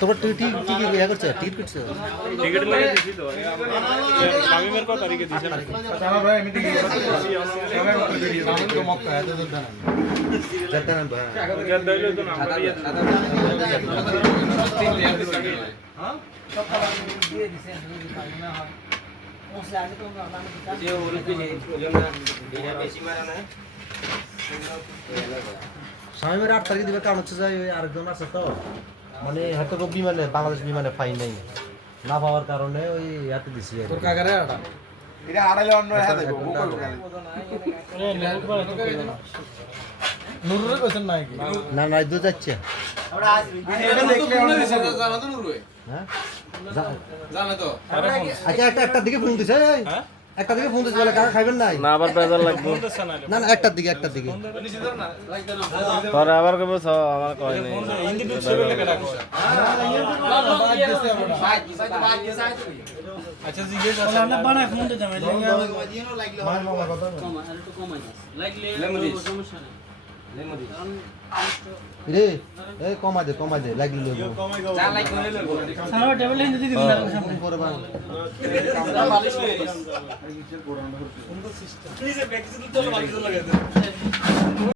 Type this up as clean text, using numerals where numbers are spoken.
তোমার টিকিট ইয়া করছে টিকিট করছে টিকিট লাগে দিছি তো শামিমের কত তারিখে দিছেন আচ্ছা আমার ভাই আমি টিকিট করছি আমার ভিডিও আমি তো মক্কা এত দূর জানা জানেন ভাই জান দাইলে তো নাম দিয়ে হ্যাঁ সব টাকা দিয়ে দিছেন যদি না হয় ওসে আগে তো আমরা যে ওর যে ওজন এটা বেশি মারা না শামিমের 8 তারিখে দিবে কারণ হচ্ছে যাই ওই আরেকজন আছে তো মানে হয়তো বিমানে বাংলাদেশ বিমানে পাই নাই না পাওয়ার কারণে ওই ইয়াতে দিছি তোর কাকারে আটা এটা আড়াইলে অন্য হ্যাঁ দেবো নুরুরে কইছেন নাই কি না না দু যাচ্ছে এটা দেখলে অন্য দিছে জানা তো নুরুয়ে হ্যাঁ জানা তো আচ্ছা একটা দিকে ফোন দিছে এই একটা দিকে ফোন দিছে বলে কাকা খাইবেন নাই না আবার বেজার লাগবে না না একটার দিকে পরে আবার কইবো আমার কয় নাই হিন্দি টু সেভেন লেখা রাখো আচ্ছা জিজ্ঞেস আছে আমরা বানায় ফোন দিতে হবে মায়ের মামা কথা কম আর একটু কমাই লাগলে সমস্যা নেই রে এই কমাই দে লাগলি লইব যা লাইক করে লইবো সারা টেবিল হিন্দি দিবি না সামনে পরে বাং মালিশ হয়ে গেছে